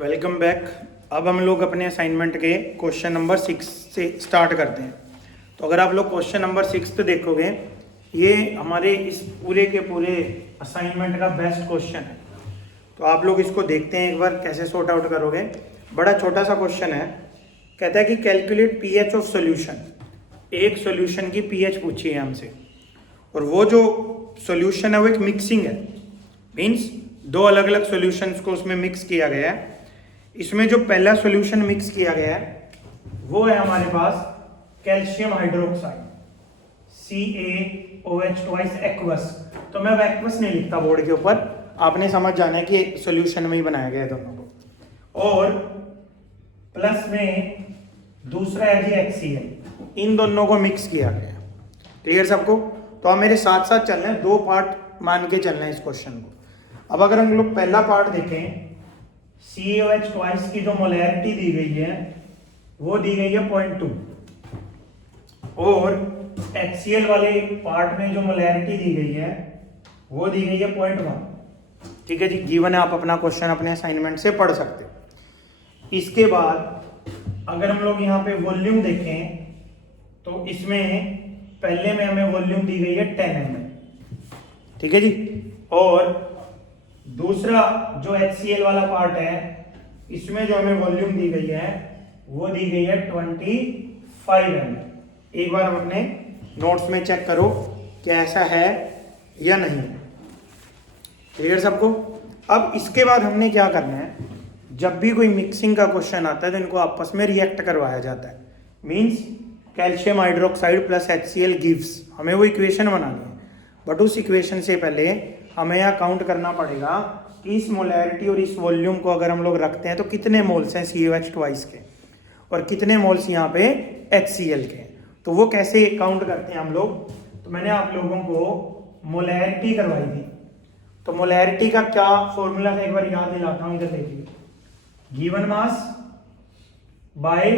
Welcome back. अब हम लोग अपने असाइनमेंट के क्वेश्चन नंबर 6 से स्टार्ट करते हैं। तो अगर आप लोग क्वेश्चन नंबर 6 पे देखोगे, ये हमारे इस पूरे के पूरे असाइनमेंट का बेस्ट क्वेश्चन है। तो आप लोग इसको देखते हैं एक बार कैसे सॉर्ट आउट करोगे। बड़ा छोटा सा क्वेश्चन है। कहता है कि कैलकुलेट पीएच ऑफ सॉल्यूशन। एक सॉल्यूशन की पीएच पूछी है हमसे, और वो जो सॉल्यूशन है वो एक मिक्सिंग है। मीन्स दो अलग अलग सॉल्यूशंस को उसमें मिक्स किया गया है। इसमें जो पहला सॉल्यूशन मिक्स किया गया है वो है हमारे पास कैल्शियम हाइड्रोक्साइड CaOH2 एक्वस। तो मैं अब एक्वस नहीं लिखता बोर्ड के ऊपर, आपने समझ जाना है कि सॉल्यूशन में ही बनाया गया है दोनों को। और प्लस में दूसरा है जी HCl। इन दोनों को मिक्स किया गया है। क्लियर सबको? तो आप मेरे साथ साथ चलना है, दो पार्ट मान के चलना है इस क्वेश्चन को। अब अगर हम लोग पहला पार्ट देखें, CaOH2 की जो मोलैरिटी दी गई है वो दी गई है 0.2, और HCl वाले पार्ट में जो मोलैरिटी दी गई है वो दी गई है 0.1। ठीक है जी, गिवन है, आप अपना क्वेश्चन अपने असाइनमेंट से पढ़ सकते हो। इसके बाद अगर हम लोग यहाँ पे वॉल्यूम देखें तो इसमें पहले में हमें वॉल्यूम दी गई है 10 ml। ठीक है जी, और दूसरा जो HCl वाला पार्ट है इसमें जो हमें वॉल्यूम दी गई है वो दी गई है 25 ml। एक बार हम अपने नोट्स में चेक करो क्या ऐसा है या नहीं। क्लियर सबको? अब इसके बाद हमने क्या करना है, जब भी कोई मिक्सिंग का क्वेश्चन आता है तो इनको आपस में रिएक्ट करवाया जाता है। Means calcium hydroxide plus HCl gives, हमें वो इक्वेशन बनानी है। बट उस इक्वेशन से पहले हमें यहाँ काउंट करना पड़ेगा कि इस मोलैरिटी और इस वॉल्यूम को अगर हम लोग रखते हैं तो कितने मोल्स हैं CaOH2 के और कितने मोल्स यहाँ पे HCl के। तो वो कैसे काउंट करते हैं हम लोग। तो मैंने आप लोगों को मोलैरिटी करवाई थी। तो मोलैरिटी का क्या फॉर्मूला था एक बार याद दिलाता हूँ, इधर देखिए। Given mass by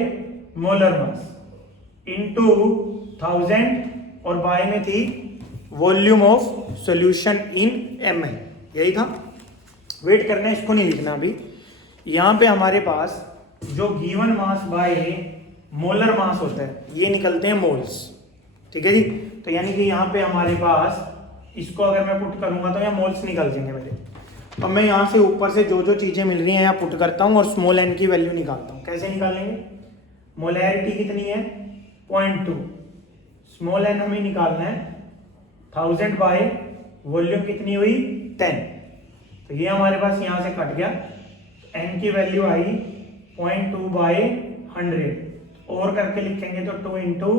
molar mass into 1000, और बाय में थी volume of solution in ml, यही था। वेट करना है, इसको नहीं लिखना अभी। यहाँ पे हमारे पास जो given mass by molar mass होता है ये निकलते हैं मोल्स। ठीक है जी, तो यानी कि यहाँ पे हमारे पास इसको अगर मैं पुट करूंगा तो यहाँ मोल्स निकल जाएंगे मेरे। तो मैं यहाँ से ऊपर से जो जो चीजें मिल रही हैं यहाँ पुट करता हूँ और स्मॉल n की वैल्यू निकालता हूँ। कैसे निकालेंगे? मोलैरिटी कितनी है 0.2, स्मॉल n हमें निकालना है 1000 बाय वॉल्यूम कितनी हुई 10। तो ये हमारे पास यहाँ से कट गया, n की वैल्यू आई 0.2 बाय 100, और करके लिखेंगे तो 2 इंटू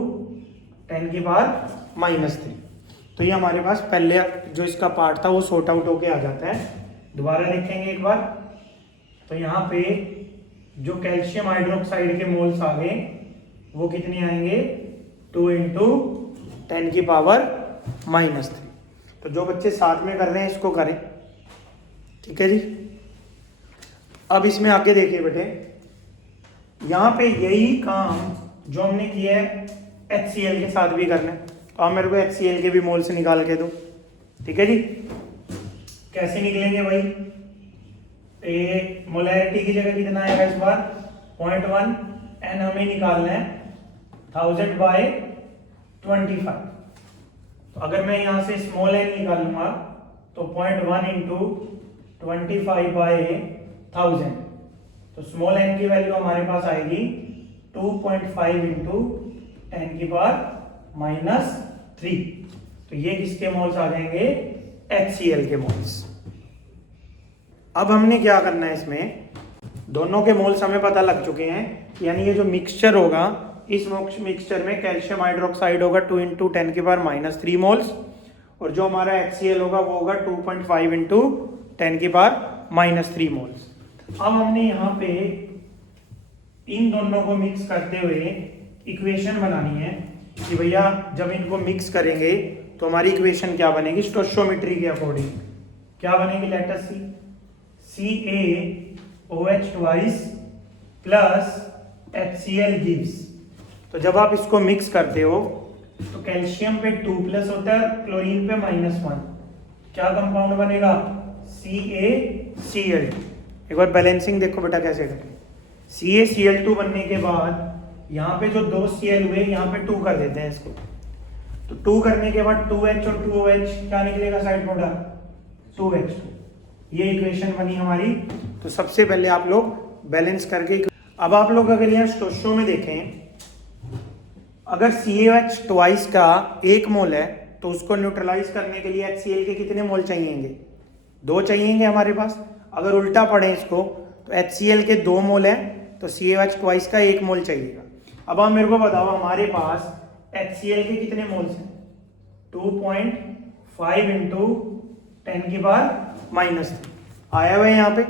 10 की पावर -3। तो ये हमारे पास पहले जो इसका पार्ट था वो सॉर्ट आउट होके आ जाता है। दोबारा देखेंगे एक बार, तो यहाँ पे जो कैल्शियम हाइड्रोक्साइड के मोल्स आ गए वो कितने आएंगे 2 इंटू 10 की पावर -3। तो जो बच्चे साथ में कर रहे हैं इसको करें। ठीक है जी, अब इसमें आगे देखिए बेटे, यहाँ पे यही काम जो हमने किया है HCl के साथ भी करना है। तो आप मेरे को HCl के भी मोल्स निकाल के दो। ठीक है जी, कैसे निकलेंगे भाई? मोलैरिटी की जगह कितना आएगा इस बार 0.1, n हमें निकालना है 1000 बाय 25। तो अगर मैं यहाँ से स्मॉल n निकालूंगा तो 0.1 इंटू 25 बाय 1000, तो स्मॉल n की वैल्यू हमारे पास आएगी 2.5 इंटू 10 की पावर -3। तो ये किसके मोल्स आ जाएंगे? HCl के मोल्स। अब हमने क्या करना है, इसमें दोनों के मोल्स हमें पता लग चुके हैं। यानी ये जो मिक्सचर होगा, इस मिक्सचर में कैल्शियम हाइड्रोक्साइड होगा 2 इंटू 10 की पावर -3 मोल्स, और जो हमारा HCl होगा वो होगा 2.5 इंटू 10 की पावर -3 मोल्स। अब हमने यहाँ पे इन दोनों को मिक्स करते हुए इक्वेशन बनानी है कि भैया जब इनको मिक्स करेंगे तो हमारी इक्वेशन क्या बनेगी स्टोइचियोमेट्री के अकॉर्डिंग। क्या बनेगी? लेट अस सी CaOH2 प्लस HCl गिव्स। तो जब आप इसको मिक्स करते हो तो कैल्शियम पे 2+ होता है, क्लोरीन पे -1, क्या कंपाउंड बनेगा? CaCl। एक बार बैलेंसिंग देखो बेटा कैसे करें। CaCl2 बनने के बाद यहाँ पे जो 2 Cl हुए यहाँ पे 2 कर देते हैं इसको, तो 2 करने के बाद 2H और 2OH क्या निकलेगा साइड प्रोडक्ट 2H2। ये इक्वेशन बनी हमारी। तो सबसे पहले आप लोग बैलेंस करके, अब आप लोग अगर यहाँ स्टोशो में देखें, अगर CaOH ट्वाइस का 1 मोल है तो उसको न्यूट्रलाइज करने के लिए HCl के कितने मोल चाहिएंगे, 2 चाहिएंगे हमारे पास। अगर उल्टा पढ़े इसको तो HCl के 2 मोल है तो CaOH ट्वाइस का 1 मोल चाहिएगा। अब आप मेरे को बताओ हमारे पास HCl के कितने मोल्स हैं, 2.5 इंटू 10⁻³ आया हुआ है यहाँ पे।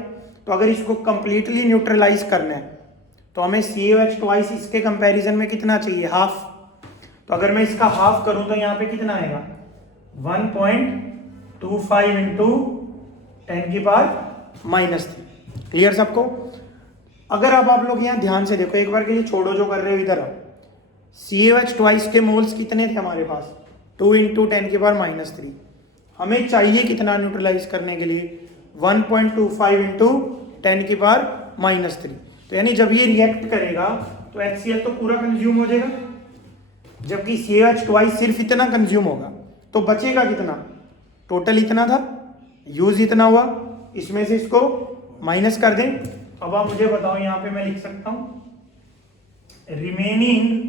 तो अगर इसको कंप्लीटली न्यूट्रलाइज करना है तो हमें CaOH ट्वाइस इसके कंपैरिजन में कितना चाहिए, हाफ। तो अगर मैं इसका हाफ करूं तो यहाँ पे कितना आएगा 1.25 इंटू 10⁻³ क्लियर सबको। अगर अब आप लोग यहाँ ध्यान से देखो, एक बार के लिए छोड़ो जो कर रहे हो, इधर आओ। CaOH ट्वाइस के मोल्स कितने थे हमारे पास, 2 इंटू 10⁻³ हमें चाहिए कितना न्यूट्रलाइज करने के लिए 1.25 इंटू 10⁻³ तो यानी जब ये रिएक्ट करेगा तो HCl तो पूरा कंज्यूम हो जाएगा, जबकि CaOH ट्वाइस सिर्फ इतना कंज्यूम होगा। तो बचेगा कितना, टोटल इतना था, यूज इतना हुआ, इसमें से इसको माइनस कर दें। अब आप मुझे बताओ, यहाँ पे मैं लिख सकता हूं remaining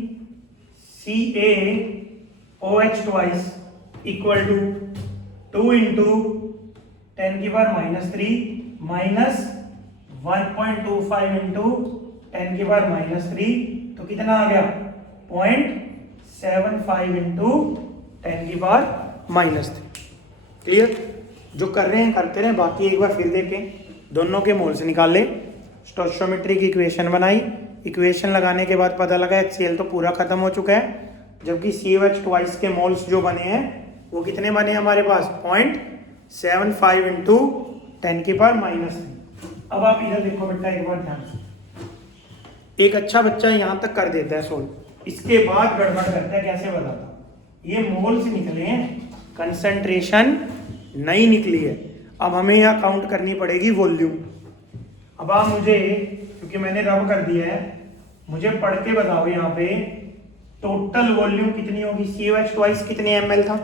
CaOH twice equal to 2 into 10⁻³ minus 1.25 into 10⁻³ तो कितना आ गया 0.75 इंटू 10⁻³ क्लियर। जो कर रहे हैं करते रहे, बाकी एक बार फिर देखें, दोनों के मोल्स निकाल ले, स्टोइचियोमेट्री की इक्वेशन बनाई, इक्वेशन लगाने के बाद पता लगा HCl तो पूरा खत्म हो चुका है, जबकि CaOH ट्वाइस के मोल्स जो बने हैं वो कितने बने हमारे पास 0.75 इंटू 10⁻³। अब आप इधर देखो बेटा एक बार ध्यान से, एक अच्छा बच्चा यहां तक कर देता है सोल्व, इसके बाद गड़बड़ करता है, कैसे बताता, ये मोल्स निकले हैं, कंसंट्रेशन नहीं निकली है। अब हमें यहाँ काउंट करनी पड़ेगी वॉल्यूम। अब आप मुझे, क्योंकि मैंने रब कर दिया है, मुझे पढ़ के बताओ यहाँ पे टोटल वॉल्यूम कितनी होगी। CaOH ट्वाइस कितने ml था,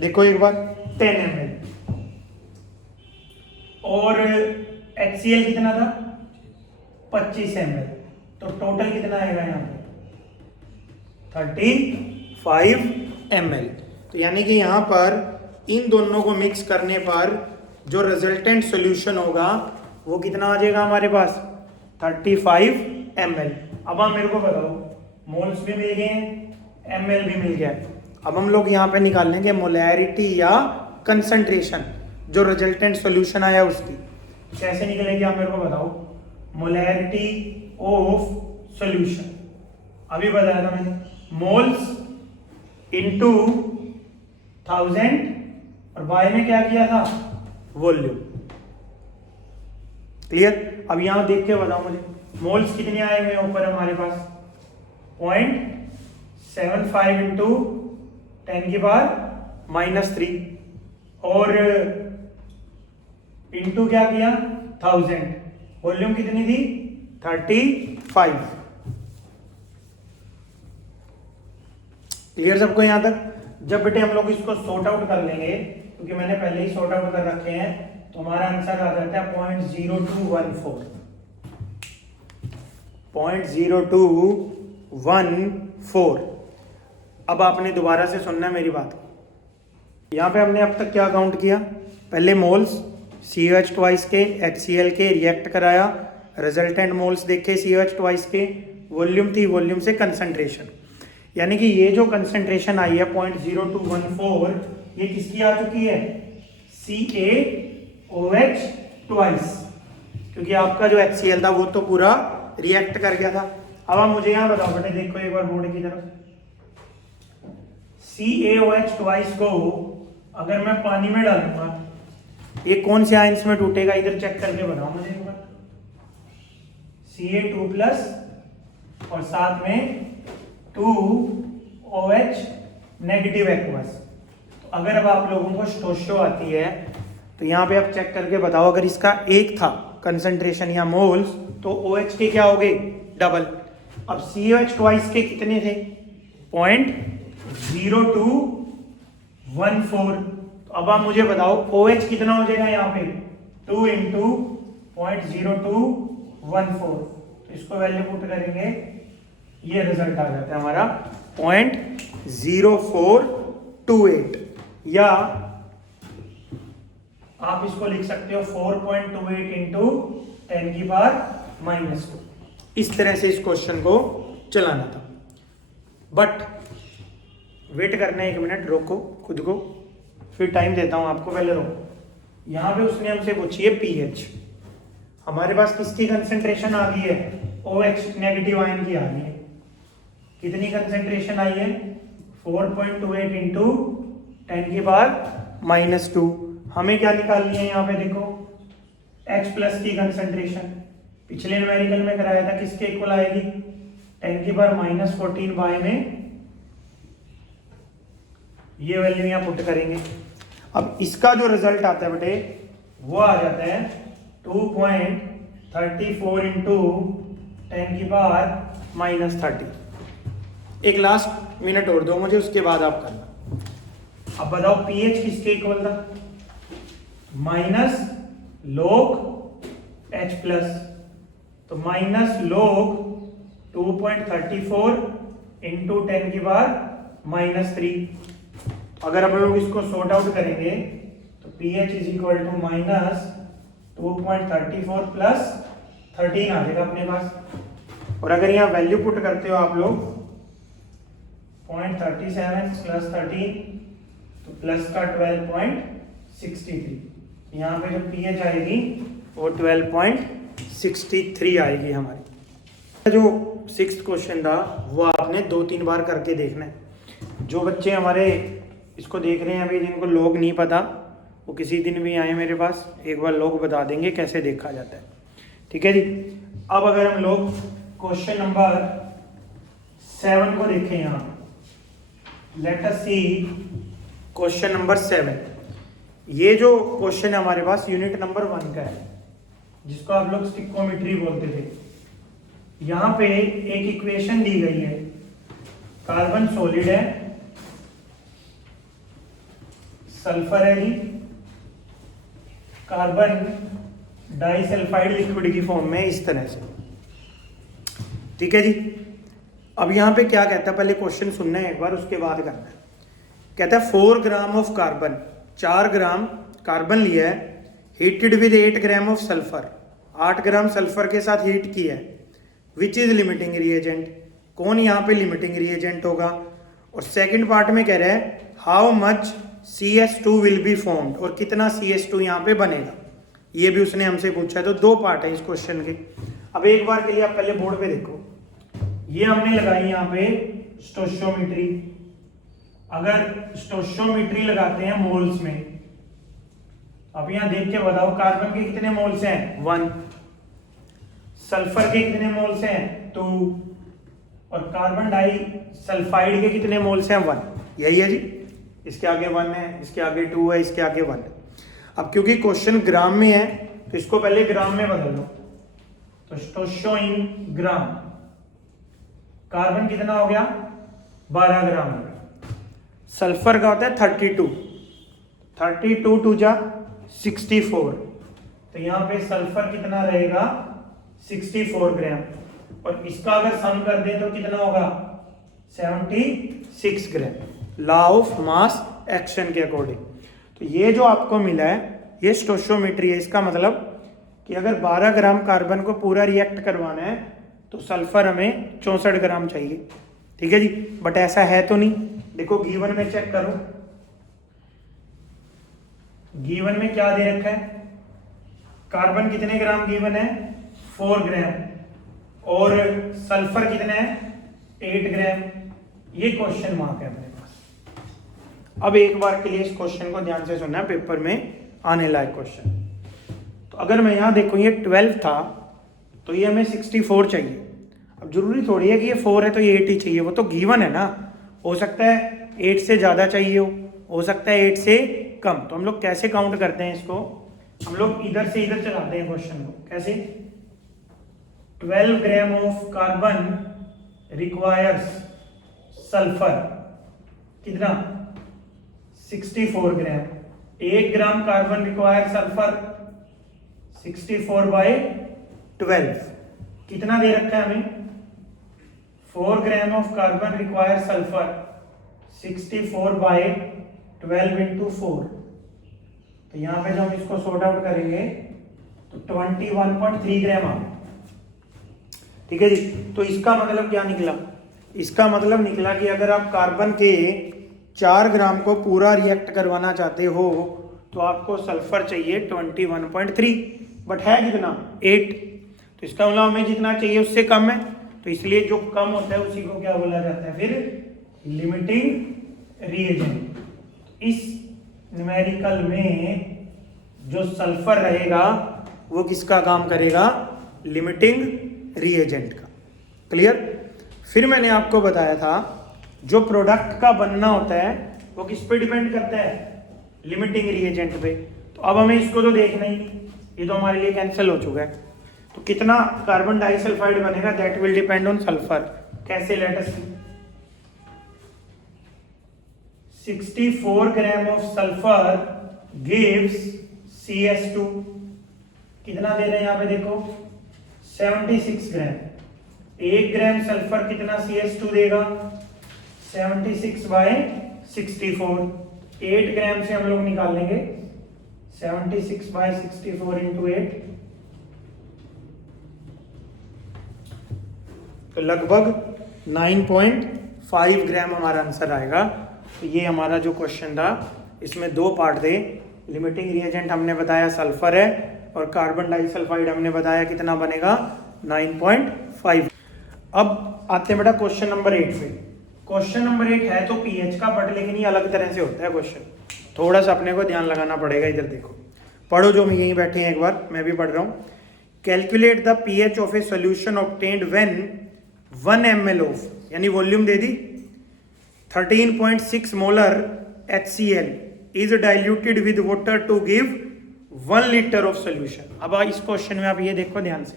देखो एक बार 10 ml, और HCl कितना था 25 ml, तो टोटल कितना आएगा यहाँ पे 35 ml। तो यानी कि यहाँ पर इन दोनों को मिक्स करने पर जो रिजल्टेंट सॉल्यूशन होगा वो कितना आ जाएगा हमारे पास 35 ml। अब आप मेरे को बताओ, मोल्स भी मिल गए हैं, ml भी मिल गया। अब हम लोग यहाँ पे निकाल लेंगे मोलैरिटी या कंसंट्रेशन, जो रिजल्टेंट सॉल्यूशन आया उसकी कैसे निकलेगी, आप मेरे को बताओ। मोलैरिटी ऑफ सॉल्यूशन अभी बताया था मैंने, मोल्स इनटू 1000 और बाय में क्या किया था वॉल्यूम। क्लियर। अब यहां देख के बताओ मुझे मोल्स कितने आए हुए ऊपर हमारे पास 0.75 इंटू 10⁻³ और इंटू क्या किया 1000, वॉल्यूम कितनी थी 35। क्लियर सबको यहां तक। जब बेटे हम लोग इसको सॉर्ट आउट कर लेंगे, क्योंकि मैंने पहले ही सॉर्ट आउट कर रखे हैं, तो हमारा आंसर आ जाता है 0.0214। अब आपने दोबारा से सुनना है मेरी बात। यहाँ पे हमने अब तक क्या काउंट किया, पहले मोल्स CaOH ट्वाइस के HCl के रिएक्ट कराया, रिजल्टेंट मोल्स देखे CaOH ट्वाइस के, वॉल्यूम थी, वॉल्यूम से कंसंट्रेशन, यानी कि ये जो कंसंट्रेशन आई है 0.0214 ये किसकी आ चुकी है CaOH ट्वाइस, क्योंकि आपका जो HCl था वो तो पूरा रिएक्ट कर गया था। अब आप मुझे यहाँ बताओ बेटे, देखो एक बार बोर्ड की तरफ, CaOH ट्वाइस को अगर मैं पानी में डालूंगा ये कौन से आयंस में टूटेगा, इधर चेक करके बताओ मुझे एक बार। Ca2+ और साथ में 2OH नेगेटिव एक्वस। तो अगर अब आप लोगों को स्टोशो आती है तो यहाँ पे आप चेक करके बताओ, अगर इसका 1 था कंसंट्रेशन या मोल्स, तो OH के क्या हो गए, डबल। अब COH ट्वाइस के कितने थे, 0.0214। तो अब आप मुझे बताओ OH कितना हो जाएगा यहाँ पे, 2 इंटू 0.0214। तो इसको वैल्यू पुट करेंगे, ये रिजल्ट आ जाता है हमारा 0.0428, या आप इसको लिख सकते हो 4.28 इंटू 10⁻²। इस तरह से इस क्वेश्चन को चलाना था। बट वेट करना है, 1 मिनट रोको खुद को, फिर टाइम देता हूं आपको, पहले रोको। यहां पे उसने हमसे पूछी है पीएच, हमारे पास किसकी कंसेंट्रेशन आ गई है, OH नेगेटिव आयन की आ गई है। कितनी कंसेंट्रेशन आई है, 4.28 इंटू 10⁻²। हमें क्या निकालनी है यहाँ पे देखो, H प्लस की कंसेंट्रेशन पिछले न्यूमेरिकल में कराया था, किसके इक्वल आएगी, 10⁻14 बाय में ये वैल्यू यहाँ पुट करेंगे। अब इसका जो रिजल्ट आता है बेटे वो आ जाता है 2.34 इंटू 10⁻30। एक लास्ट मिनट और दो मुझे, उसके बाद आप करना। अब बताओ पीएच किसके इक्वल था, माइनस log H प्लस, तो माइनस log 2.34 इंटू 10⁻3। अगर हम लोग इसको सॉर्ट आउट करेंगे तो pH is equal to minus 2.34 plus 13 आ जाएगा अपने पास। और अगर यहाँ वैल्यू पुट करते हो आप लोग 0.37 प्लस 13, तो प्लस का 12.63, यहाँ पे जो pH आएगी वो 12.63 आएगी हमारी। जो 6th क्वेश्चन था वो आपने 2-3 बार करके देखना है। जो बच्चे हमारे इसको देख रहे हैं अभी, जिनको लॉग नहीं पता, वो किसी दिन भी आए मेरे पास, एक बार लॉग बता देंगे कैसे देखा जाता है। ठीक है जी। अब अगर हम लोग क्वेश्चन नंबर 7 को देखें, यहाँ लेट अस सी क्वेश्चन नंबर 7। ये जो क्वेश्चन है हमारे पास यूनिट नंबर 1 का है, जिसको आप लोग स्टिक्कोमेट्री बोलते थे। यहाँ पे एक इक्वेशन दी गई है, कार्बन सॉलिड है, सल्फर है जी, कार्बन डाइसल्फाइड लिक्विड की फॉर्म में, इस तरह से। ठीक है जी। अब यहाँ पे क्या कहता है, पहले क्वेश्चन सुनना है एक बार, उसके बाद करना है। कहता है 4 gram of carbon, 4 gram carbon लिया है, heated with 8 gram of sulphur, 8 gram sulphur के साथ हीट किया है। विच इज लिमिटिंग रिएजेंट, कौन यहाँ पे लिमिटिंग रिएजेंट होगा। और सेकंड पार्ट में कह रहा है how much CS2 will be formed, और कितना CS2 यहाँ पे बनेगा, ये भी उसने हमसे पूछा है। तो 2 पार्ट है इस क्वेश्चन के। अब एक बार के लिए आप पहले बोर्ड पे देखो, ये हमने लगाई यहाँ पे स्टोइचियोमेट्री। अगर स्टोइचियोमेट्री लगाते हैं मोल्स में, अब यहाँ देख के बताओ कार्बन के कितने मोल्स हैं, 1, सल्फर के कितने मोल्स हैं, 2, और कार्बन डाइसल्फाइड के कितने मोल्स हैं, 1। यही है जी। इसके आगे 1 है, इसके आगे 2 है, इसके आगे 1 है। अब क्योंकि क्वेश्चन ग्राम में है तो इसको पहले ग्राम में बदल लो, तो स्टोइचियो इन ग्राम, कार्बन कितना हो गया, 12 ग्राम हो गया। सल्फर का होता है 32 टू जा 64, तो यहाँ पे सल्फर कितना रहेगा, 64 ग्राम। और इसका अगर सम कर दे तो कितना होगा, 76 ग्राम, लॉ ऑफ मास एक्शन के अकॉर्डिंग। तो ये जो आपको मिला है ये स्टोइचियोमेट्री है। इसका मतलब कि अगर 12 ग्राम कार्बन को पूरा रिएक्ट करवाना है तो सल्फर हमें 64 ग्राम चाहिए। ठीक है जी। बट ऐसा है तो नहीं, देखो गिवन में चेक करो, गिवन में क्या दे रखा है, कार्बन कितने ग्राम गिवन है, 4 ग्राम, और सल्फर कितने हैं, 8 ग्राम। ये क्वेश्चन मार्क है अपने पास। अब एक बार के लिए इस क्वेश्चन को ध्यान से सुनना, पेपर में आने लायक क्वेश्चन। तो अगर मैं यहाँ देखूँ ये 12 था तो ये हमें 64 चाहिए। अब जरूरी थोड़ी है कि ये 4 है तो ये 8 ही चाहिए, वो तो गिवन है ना। हो सकता है 8 से ज़्यादा चाहिए हो सकता है 8 से कम। तो हम लोग कैसे काउंट करते हैं इसको, हम लोग इधर से इधर चलाते हैं क्वेश्चन को। कैसे? 12 gram of carbon requires sulphur, कितना? 64 ग्राम। 1 ग्राम कार्बन रिक्वायर सल्फर 64/12 कितना दे रखा है हमें? 4 gram of carbon require sulphur 64/12 into 4। तो यहां पे जब हम इसको सॉर्ट आउट करेंगे तो 21.3 ग्राम आ। ठीक है जी। तो इसका मतलब क्या निकला? इसका मतलब निकला कि अगर आप कार्बन के 4 ग्राम को पूरा रिएक्ट करवाना चाहते हो तो आपको सल्फर चाहिए 21.3, बट है कितना? 8। तो इसका मतलब हमें जितना चाहिए उससे कम है, तो इसलिए जो कम होता है उसी को क्या बोला जाता है फिर? Limiting reagent. इस न्यूमेरिकल में जो सल्फर रहेगा वो किसका काम करेगा? लिमिटिंग रिएजेंट का। क्लियर? फिर मैंने आपको बताया था जो प्रोडक्ट का बनना होता है वो किस पे डिपेंड करता है? लिमिटिंग रिएजेंट पे। तो अब हमें इसको तो देखना ही नहीं, ये तो हमारे लिए कैंसिल हो चुका है। तो कितना कार्बन डाइसल्फाइड बनेगा? That will depend on sulphur. कैसे? Let us see. 64 gram of sulphur gives CS2। कितना दे रहे हैं यहाँ पे देखो? 76 ग्राम। 1 ग्राम सल्फर कितना CS2 देगा? 76/64। 8 ग्राम से हम लोग निकाल लेंगे 76/64 इंटू 8, तो लगभग 9.5 ग्राम हमारा आंसर आएगा। तो ये हमारा जो क्वेश्चन था इसमें 2 पार्ट थे। लिमिटिंग रिएजेंट हमने बताया सल्फर है, और कार्बन डाइसल्फाइड हमने बताया कितना बनेगा? 9.5। अब आते हैं बेटा क्वेश्चन नंबर 8 पे। क्वेश्चन नंबर 8 है तो पीएच का, बट लेकिन ये अलग तरह से होता है क्वेश्चन। थोड़ा सा अपने को ध्यान लगाना पड़ेगा। इधर देखो, पढ़ो जो मैं यहीं बैठे हैं, एक बार मैं भी पढ़ रहा हूँ। Calculate the pH of a solution obtained when 1 ml of, यानी वॉल्यूम दे दी, 13.6 molar HCl is diluted with water to give 1 litre of solution. अब इस क्वेश्चन में आप ये देखो ध्यान से,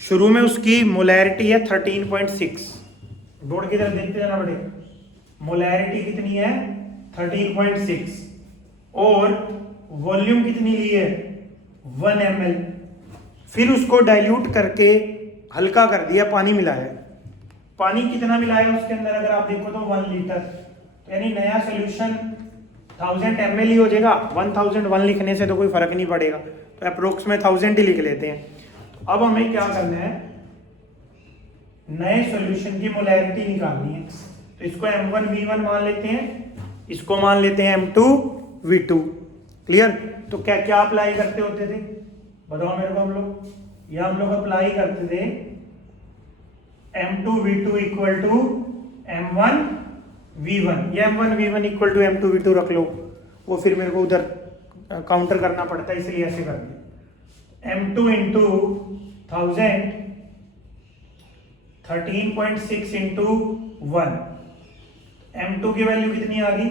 शुरू में उसकी मोलैरिटी है 13.6। बोर्ड की तरफ देखते जाना पड़ेगा। मोलैरिटी कितनी है? 13.6, और वॉल्यूम कितनी ली है? 1 ml। फिर उसको डाइल्यूट करके हल्का कर दिया, पानी मिलाया। पानी कितना मिलाया उसके अंदर? अगर आप देखो तो 1 लीटर, यानी नया सोल्यूशन 1000 ml ही हो जाएगा। 1001 लिखने से तो कोई फर्क नहीं पड़ेगा, तो अप्रोक्स में 1000 ही लिख लेते हैं। तो अब हमें क्या करना है? नए सॉल्यूशन की मोलैरिटी निकालनी है। तो इसको M1V1 मान लेते हैं, इसको मान लेते हैं M2V2। क्लियर? तो क्या क्या अप्लाई करते होते थे बताओ मेरे को? हम लोग अप्लाई करते थे M2V2 इक्वल टू M1V1। ये M1V1 इक्वल टू M2V2 रख लो, वो फिर मेरे को उधर काउंटर करना पड़ता है, इसलिए ऐसे कर दिया। M2 into 1000, 13.6 into 1। M2 की वैल्यू कितनी आ गई?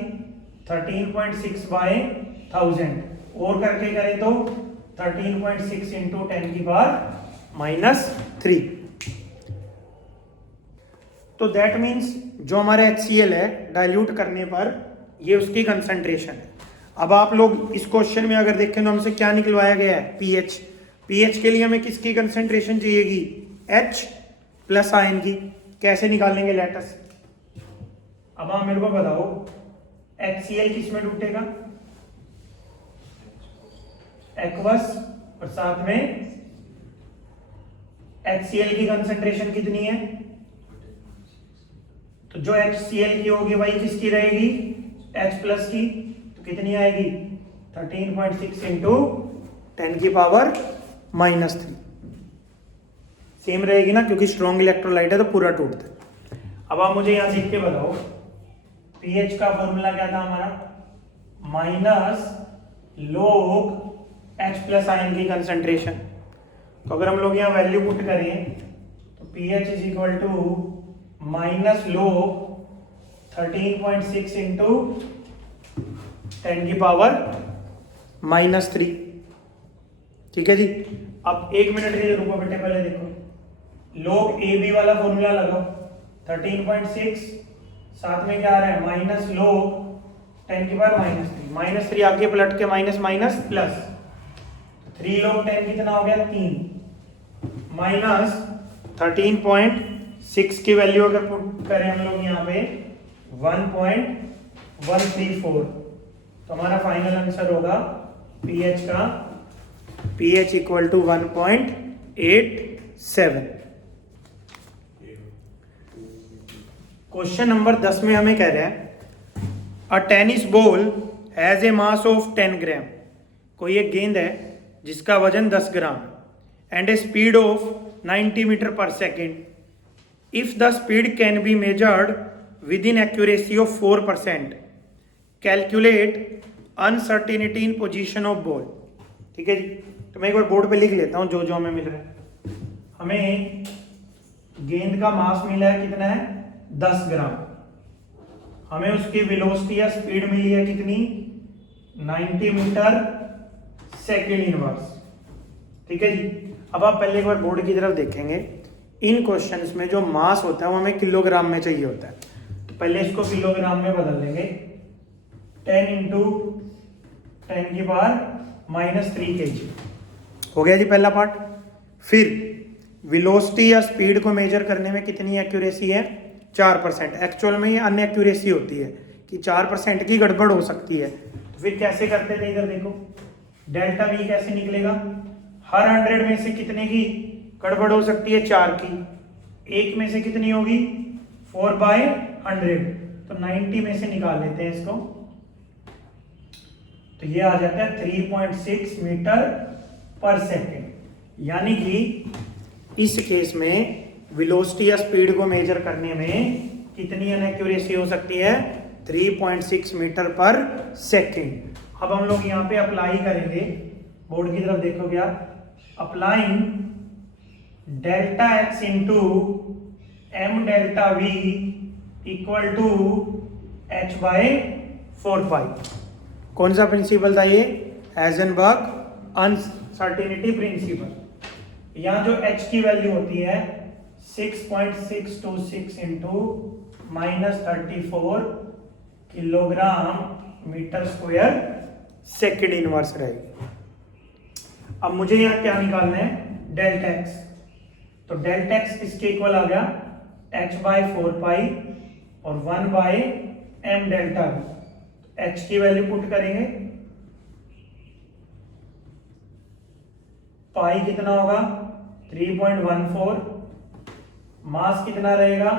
13.6/1000, और करके करें तो 13.6 इंटू 10⁻⁻3। तो दैट मीन्स जो हमारे HCl है डाइल्यूट करने पर ये उसकी कंसंट्रेशन है। अब आप लोग इस क्वेश्चन में अगर देखें तो हमसे क्या निकलवाया गया है? पीएच। पीएच के लिए हमें किसकी कंसंट्रेशन चाहिएगी? H प्लस आयन की। कैसे निकालेंगे? लेटस। अब आप मेरे को बताओ HCl किस में टूटेगा? एक्वस, और साथ में HCl की कंसंट्रेशन कितनी है? तो जो HCl की होगी वही किसकी रहेगी? H प्लस की। तो कितनी आएगी? 13.6 इंटू 10⁻⁻3। सेम रहेगी ना, क्योंकि स्ट्रॉन्ग इलेक्ट्रोलाइट है तो पूरा टूटता है। अब आप मुझे यहां लिख के बताओ पीएच का फॉर्मूला क्या था हमारा? Minus log H plus ion की कंसंट्रेशन। तो अगर हम लोग यहाँ वैल्यू पुट करें तो pH is equal to minus log 13.6 into 10⁻⁻3। ठीक है जी। अब 1 मिनट के लिए रुको बेटे, पहले देखो log AB वाला फॉर्मूला लगाओ, 13.6 साथ में क्या आ रहा है माइनस log 10 की पावर माइनस 3 आगे पलट के माइनस माइनस प्लस 3 log 10 कितना हो गया 3 माइनस 13.6 की वैल्यू अगर पुट करें हम लोग यहाँ पे 1.134, तो हमारा फाइनल आंसर होगा pH का pH equal to 1.87। Question number 10 में हमें कह रहे हैं a tennis ball has a mass of 10 gram. कोई एक गेंद है जिसका वजन 10 gram and a speed of 90 metre per second. If the speed can be measured within accuracy of 4%, calculate uncertainty in position of ball. ठीक है जी, तो मैं एक बार बोर्ड पे लिख लेता हूँ जो जो हमें मिल रहा है। हमें गेंद का मास मिला है कितना है 10 ग्राम, हमें उसकी वेलोसिटी या स्पीड मिली है कितनी 90 मीटर सेकेंड इनवर्स। ठीक है जी, अब आप पहले एक बार बोर्ड की तरफ देखेंगे। इन क्वेश्चंस में जो मास होता है वो हमें किलोग्राम में चाहिए होता है, तो पहले इसको किलोग्राम में बदल देंगे। 10 इंटू 10 की पावर -3 kg हो गया जी पहला पार्ट। फिर वेलोसिटी या स्पीड को मेजर करने में कितनी एक्यूरेसी है 4%। एक्चुअल में ये अनएक्यूरेसी होती है कि 4% की गड़बड़ हो सकती है। तो फिर कैसे करते थे, इधर देखो डेल्टा वी कैसे निकलेगा, हर 100 में से कितने की गड़बड़ हो सकती है 4 की, 1 में से कितनी होगी 4/100, तो 90 में से निकाल लेते हैं इसको, तो ये आ जाता है 3.6 मीटर पर सेकेंड। यानी कि इस केस में वेलोसिटी या स्पीड को मेजर करने में कितनी अनएक्यूरेसी हो सकती है 3.6 मीटर पर सेकेंड। अब हम लोग यहाँ पे अप्लाई करेंगे, बोर्ड की तरफ देखो क्या, applying delta X into M delta V equal to h/4π। कौन सा प्रिंसिपल था ये, हाइजेनबर्ग अनसर्टेनिटी प्रिंसिपल। यहाँ जो h की वैल्यू होती है 6.626 into -34 kilogram metre square second inverse रहेगी। अब मुझे यहाँ क्या निकालना है डेल्टा एक्स, तो डेल्टा एक्स किसके इक्वल आ गया h/4π और 1/m डेल्टा वी। h की वैल्यू पुट करेंगे, पाई कितना होगा 3.14, मास कितना रहेगा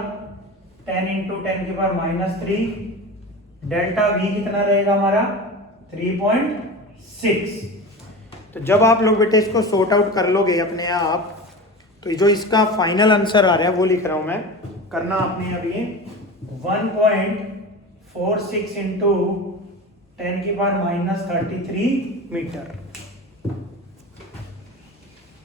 10 इंटू 10 की पावर -3, डेल्टा वी कितना रहेगा हमारा 3.6। तो जब आप लोग बेटे इसको सॉर्ट आउट कर लोगे अपने आप, तो जो इसका फाइनल आंसर आ रहा है वो लिख रहा हूं मैं, करना आपने अभी 1.46 इंटू 10 की पावर -33 मीटर।